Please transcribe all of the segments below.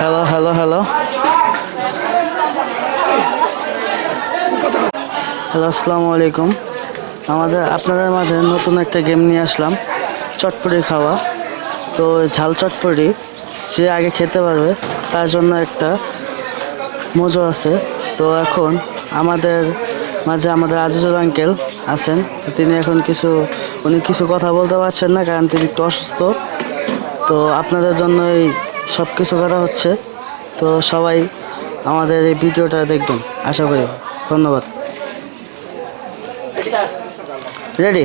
Hello hello hello hello আসসালামু আলাইকুম। আমাদের, আপনাদের মাঝে নতুন একটা গেম নিয়ে আসলাম, চটপটি খাওয়া। তো ঝাল চটপটি, যে আগে খেতে পারবে, তার জন্য একটা মজা আছে। তো এখন আমাদের মাঝে আমাদের আজিজুল আঙ্কেল আছেন, তো তিনি এখন কিছু, উনি কিছু কথা বলতে পারছেন না, কারণ তিনি একটু অসুস্থ। তো আপনাদের জন্য এই সব কিছু করা হচ্ছে। তো সবাই আমাদের এই ভিডিওটা দেখবেন। আশা করি। ধন্যবাদ। রেডি?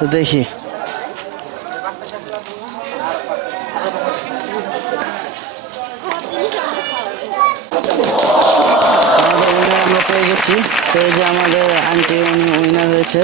তো আমরা পেয়ে গেছি। এই যে আমাদের আন্টি উনি উইনার হয়েছে।